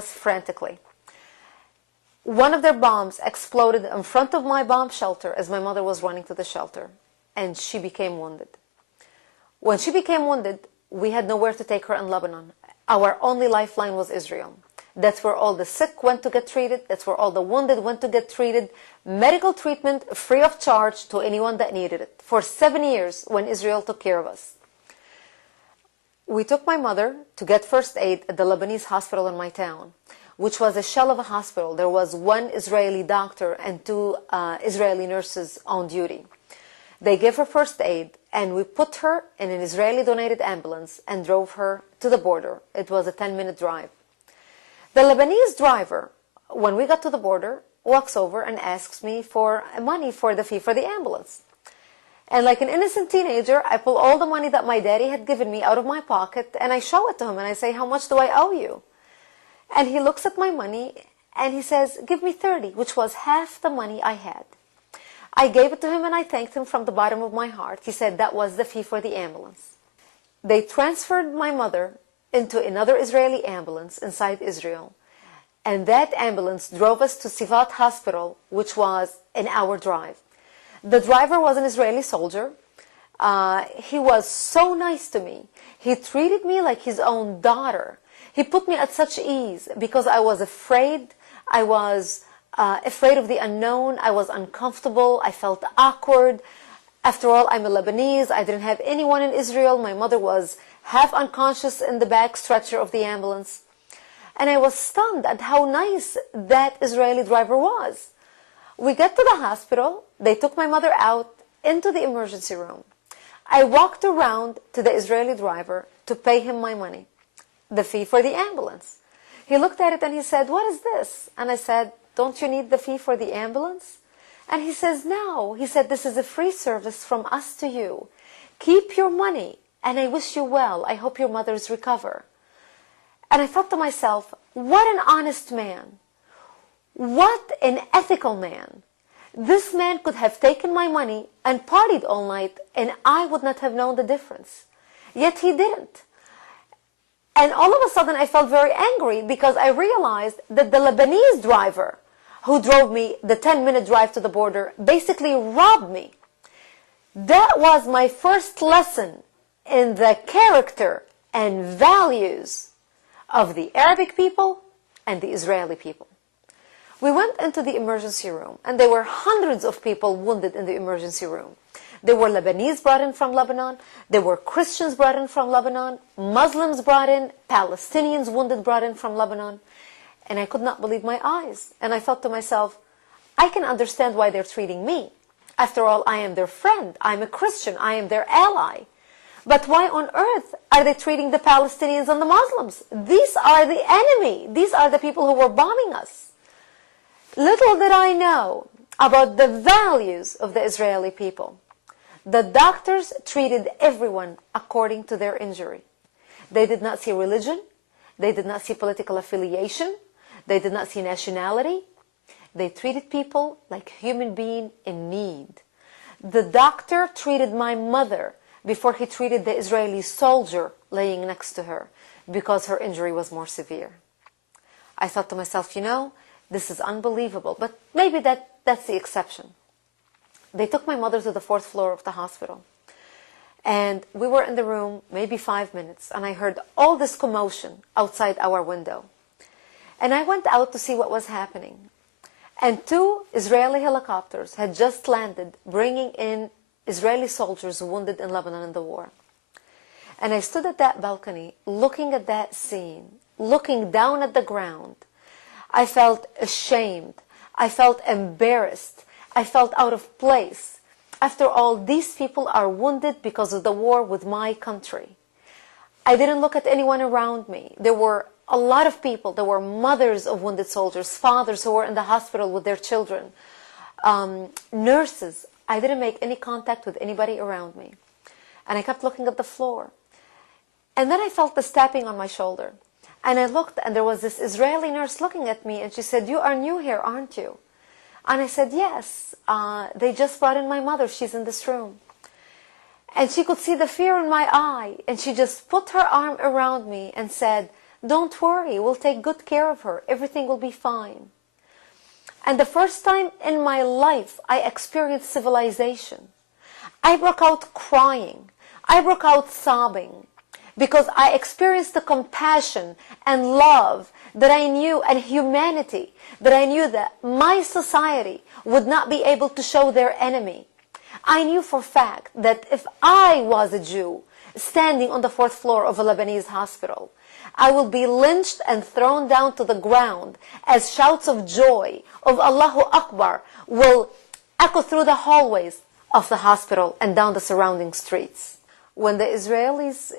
frantically. One of their bombs exploded in front of my bomb shelter as my mother was running to the shelter, and she became wounded. When she became wounded, we had nowhere to take her in Lebanon. Our only lifeline was Israel. That's where all the sick went to get treated. That's where all the wounded went to get treated. Medical treatment free of charge to anyone that needed it. For 7 years, when Israel took care of us. We took my mother to get first aid at the Lebanese hospital in my town, which was a shell of a hospital. There was one Israeli doctor and 2 Israeli nurses on duty. They gave her first aid, and we put her in an Israeli-donated ambulance and drove her to the border. It was a 10-minute drive. The Lebanese driver, when we got to the border, walks over and asks me for money for the fee for the ambulance. And like an innocent teenager, I pull all the money that my daddy had given me out of my pocket, and I show it to him, and I say, "How much do I owe you?" And he looks at my money, and he says, "Give me 30, which was half the money I had. I gave it to him, and I thanked him from the bottom of my heart. He said that was the fee for the ambulance. They transferred my mother into another Israeli ambulance inside Israel, and that ambulance drove us to Sivat Hospital, which was an hour drive. The driver was an Israeli soldier. He was so nice to me. He treated me like his own daughter. He put me at such ease because I was afraid. I was afraid of the unknown. I was uncomfortable. I felt awkward. After all, I'm a Lebanese. I didn't have anyone in Israel. My mother was half unconscious in the back stretcher of the ambulance. And I was stunned at how nice that Israeli driver was. We get to the hospital. They took my mother out into the emergency room. I walked around to the Israeli driver to pay him my money, the fee for the ambulance. He looked at it and he said, "What is this?" And I said, "Don't you need the fee for the ambulance?" And he says, "No." He said, "This is a free service from us to you. Keep your money, and I wish you well. I hope your mothers recover." And I thought to myself, what an honest man. What an ethical man. This man could have taken my money and partied all night, and I would not have known the difference. Yet he didn't. And all of a sudden I felt very angry because I realized that the Lebanese driver who drove me the 10-minute drive to the border basically robbed me. That was my first lesson in the character and values of the Arabic people and the Israeli people. We went into the emergency room, and there were hundreds of people wounded in the emergency room. There were Lebanese brought in from Lebanon. There were Christians brought in from Lebanon. Muslims brought in. Palestinians wounded brought in from Lebanon. And I could not believe my eyes. And I thought to myself, I can understand why they're treating me. After all, I am their friend. I'm a Christian. I am their ally. But why on earth are they treating the Palestinians and the Muslims? These are the enemy. These are the people who were bombing us. Little did I know about the values of the Israeli people. The doctors treated everyone according to their injury. They did not see religion. They did not see political affiliation. They did not see nationality. They treated people like human beings in need. The doctor treated my mother before he treated the Israeli soldier laying next to her because her injury was more severe. I thought to myself, this is unbelievable, but maybe that's the exception. They took my mother to the 4th floor of the hospital. And we were in the room maybe 5 minutes, and I heard all this commotion outside our window. And I went out to see what was happening. And 2 Israeli helicopters had just landed, bringing in Israeli soldiers wounded in Lebanon in the war. And I stood at that balcony, looking at that scene, looking down at the ground. I felt ashamed. I felt embarrassed. I felt out of place. After all, these people are wounded because of the war with my country. I didn't look at anyone around me. There were a lot of people. There were mothers of wounded soldiers, fathers who were in the hospital with their children, nurses. I didn't make any contact with anybody around me. And I kept looking at the floor. And then I felt the tapping on my shoulder. And I looked, and there was this Israeli nurse looking at me, and she said, "You are new here, aren't you?" And I said, "Yes, they just brought in my mother. She's in this room." And she could see the fear in my eye, and she just put her arm around me and said, Don't worry, we'll take good care of her. Everything will be fine. And the first time in my life I experienced civilization, I broke out crying. I broke out sobbing because I experienced the compassion and love that I knew, and humanity that I knew that my society would not be able to show their enemy. I knew for a fact that if I was a Jew standing on the fourth floor of a Lebanese hospital, I will be lynched and thrown down to the ground as shouts of joy, of Allahu Akbar, will echo through the hallways of the hospital and down the surrounding streets. When the Israelis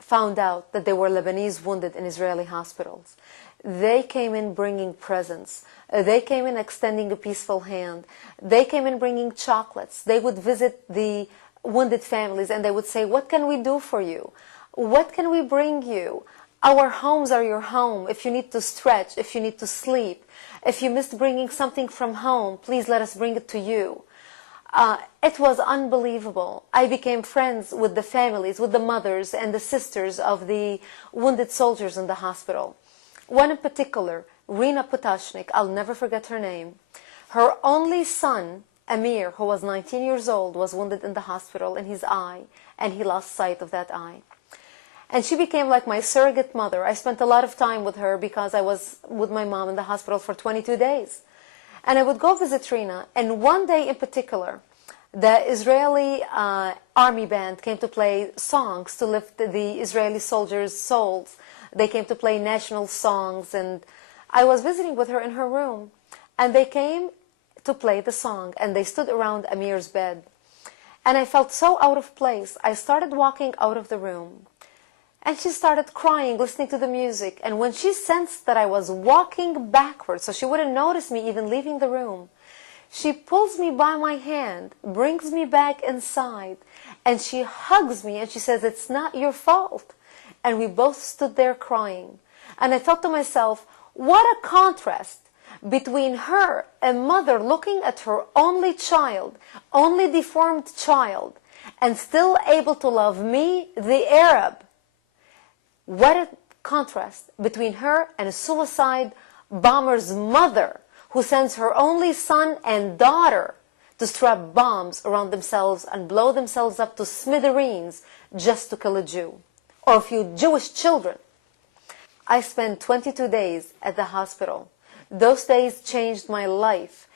found out that there were Lebanese wounded in Israeli hospitals, they came in bringing presents. They came in extending a peaceful hand. They came in bringing chocolates. They would visit the wounded families and they would say, what can we do for you? What can we bring you? Our homes are your home. If you need to stretch, if you need to sleep, if you missed bringing something from home, please let us bring it to you. It was unbelievable. I became friends with the families, with the mothers and the sisters of the wounded soldiers in the hospital. One in particular, Rina Potashnik, I'll never forget her name. Her only son, Amir, who was 19 years old, was wounded in the hospital in his eye, and he lost sight of that eye. And she became like my surrogate mother. I spent a lot of time with her because I was with my mom in the hospital for 22 days. And I would go visit Rina, and one day in particular, the Israeli army band came to play songs to lift the Israeli soldiers' souls. They came to play national songs, and I was visiting with her in her room, and they came to play the song, and they stood around Amir's bed. And I felt so out of place. I started walking out of the room, and she started crying, listening to the music. And when she sensed that I was walking backwards, so she wouldn't notice me even leaving the room, she pulls me by my hand, brings me back inside, and she hugs me, and she says, it's not your fault. And we both stood there crying. And I thought to myself, what a contrast between her, a mother looking at her only child, only deformed child, and still able to love me, the Arab. What a contrast between her and a suicide bomber's mother, who sends her only son and daughter to strap bombs around themselves and blow themselves up to smithereens just to kill a Jew or a few Jewish children. I spent 22 days at the hospital. Those days changed my life.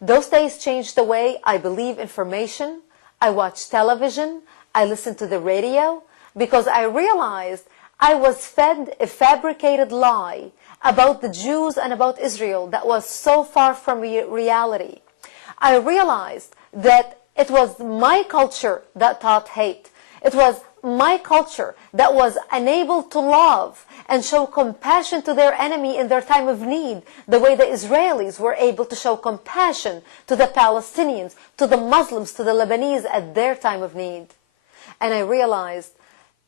Those days changed the way I believe information. I watched television. I listened to the radio, because I realized I was fed a fabricated lie about the Jews and about Israel that was so far from reality. I realized that it was my culture that taught hate. It was my culture that was unable to love and show compassion to their enemy in their time of need, the way the Israelis were able to show compassion to the Palestinians, to the Muslims, to the Lebanese at their time of need. And I realized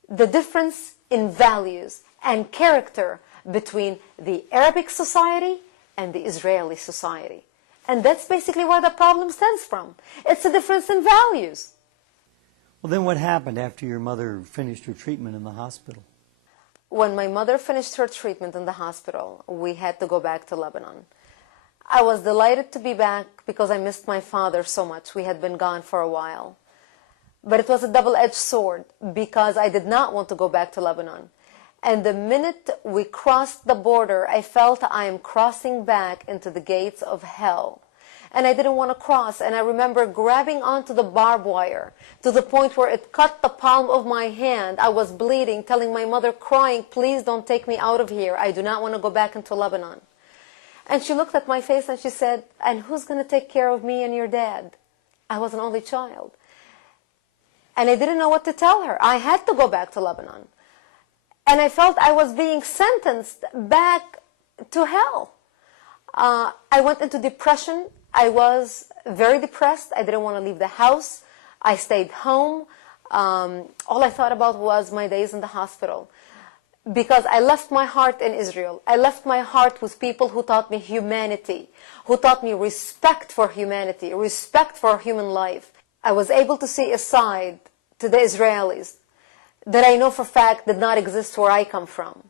the difference in values and character between the Arabic society and the Israeli society. And that's basically where the problem stems from. It's a difference in values. Well, then what happened after your mother finished her treatment in the hospital? When my mother finished her treatment in the hospital, we had to go back to Lebanon. I was delighted to be back because I missed my father so much. We had been gone for a while. But it was a double-edged sword because I did not want to go back to Lebanon. And the minute we crossed the border, I felt I am crossing back into the gates of hell. And I didn't want to cross. And I remember grabbing onto the barbed wire to the point where it cut the palm of my hand. I was bleeding, telling my mother, crying, please don't take me out of here. I do not want to go back into Lebanon. And she looked at my face and she said, and who's going to take care of me and your dad? I was an only child. And I didn't know what to tell her. I had to go back to Lebanon. And I felt I was being sentenced back to hell. I went into depression. I was very depressed. I didn't want to leave the house. I stayed home. All I thought about was my days in the hospital. Because I left my heart in Israel. I left my heart with people who taught me humanity, who taught me respect for humanity, respect for human life. I was able to see a side to the Israelis that I know for a fact did not exist where I come from.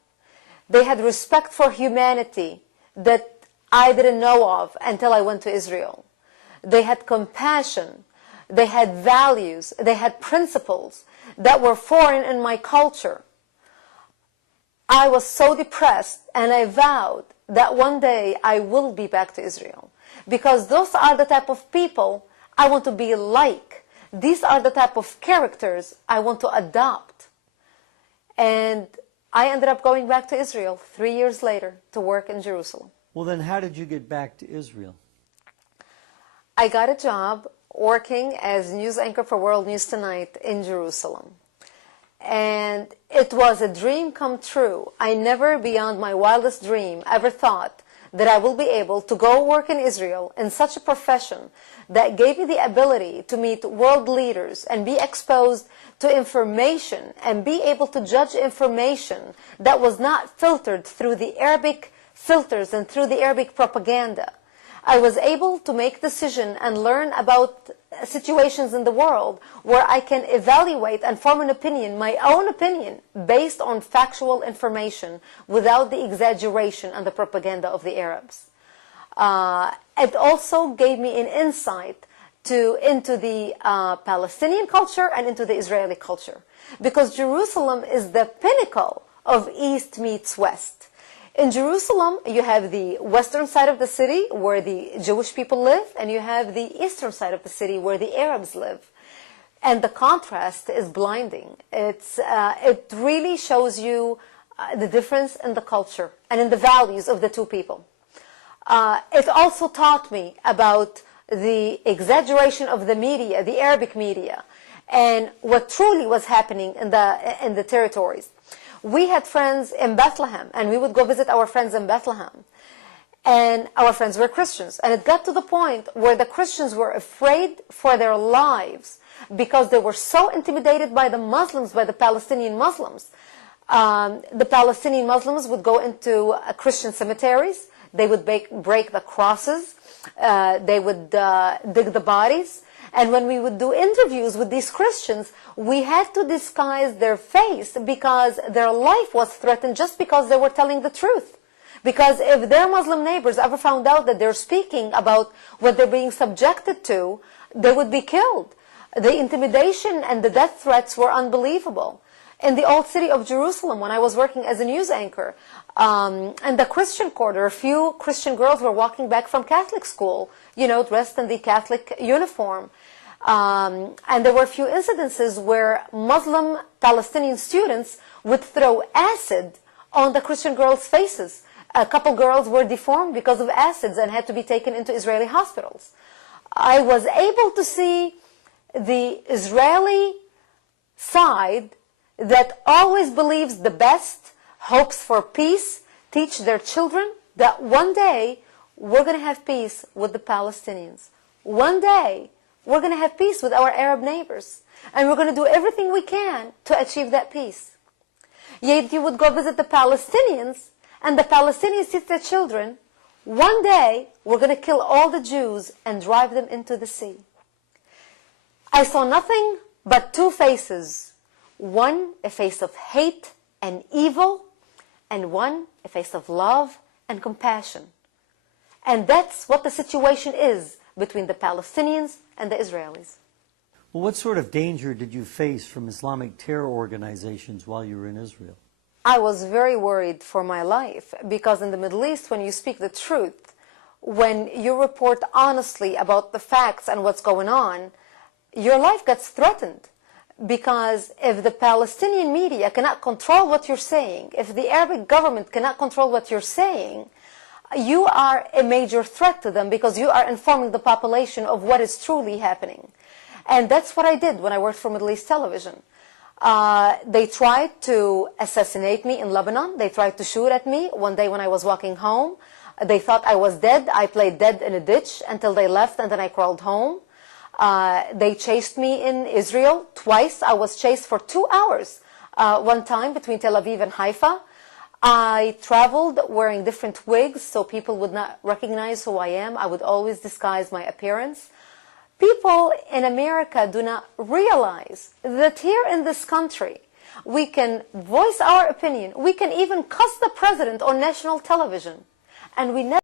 They had respect for humanity that I didn't know of until I went to Israel. They had compassion. They had values. They had principles that were foreign in my culture. I was so depressed, and I vowed that one day I will be back to Israel, because those are the type of people I want to be like. These are the type of characters I want to adopt. And I ended up going back to Israel 3 years later to work in Jerusalem. Well, then how did you get back to Israel? I got a job working as news anchor for World News Tonight in Jerusalem. And it was a dream come true. I never, beyond my wildest dream, ever thought that I will be able to go work in Israel in such a profession that gave me the ability to meet world leaders and be exposed to information and be able to judge information that was not filtered through the Arabic filters and through the Arabic propaganda. I was able to make decisions and learn about situations in the world where I can evaluate and form an opinion, my own opinion, based on factual information without the exaggeration and the propaganda of the Arabs. It also gave me an insight into the Palestinian culture and into the Israeli culture, because Jerusalem is the pinnacle of East meets West. In Jerusalem, you have the western side of the city where the Jewish people live, and you have the eastern side of the city where the Arabs live. And the contrast is blinding. It really shows you the difference in the culture and in the values of the two people. It also taught me about the exaggeration of the media, the Arabic media, and what truly was happening in the territories. We had friends in Bethlehem, and we would go visit our friends in Bethlehem. And our friends were Christians. And it got to the point where the Christians were afraid for their lives because they were so intimidated by the Muslims, by the Palestinian Muslims. The Palestinian Muslims would go into Christian cemeteries. They would break the crosses. They would dig the bodies. And when we would do interviews with these Christians, we had to disguise their face because their life was threatened just because they were telling the truth. Because if their Muslim neighbors ever found out that they're speaking about what they're being subjected to, they would be killed. The intimidation and the death threats were unbelievable. In the old city of Jerusalem, when I was working as a news anchor, in the Christian quarter, a few Christian girls were walking back from Catholic school, dressed in the Catholic uniform. And there were a few incidences where Muslim Palestinian students would throw acid on the Christian girls' faces. A couple girls were deformed because of acids and had to be taken into Israeli hospitals. I was able to see the Israeli side that always believes the best, hopes for peace, teach their children that one day we're going to have peace with the Palestinians. One day we're going to have peace with our Arab neighbors. And we're going to do everything we can to achieve that peace. Yet you would go visit the Palestinians, and the Palestinians teach their children, one day we're going to kill all the Jews and drive them into the sea. I saw nothing but two faces. One, a face of hate and evil, and one, a face of love and compassion. And that's what the situation is between the Palestinians and the Israelis. Well, what sort of danger did you face from Islamic terror organizations while you were in Israel? I was very worried for my life, because in the Middle East, when you speak the truth, when you report honestly about the facts and what's going on, your life gets threatened. Because if the Palestinian media cannot control what you're saying, if the Arabic government cannot control what you're saying, you are a major threat to them, because you are informing the population of what is truly happening. And that's what I did when I worked for Middle East television. They tried to assassinate me in Lebanon. They tried to shoot at me one day when I was walking home. They thought I was dead. I played dead in a ditch until they left, and then I crawled home. They chased me in Israel twice. I was chased for 2 hours, one time between Tel Aviv and Haifa. I traveled wearing different wigs so people would not recognize who I am. I would always disguise my appearance. People in America do not realize that here in this country, We can voice our opinion. We can even cuss the president on national television. And we never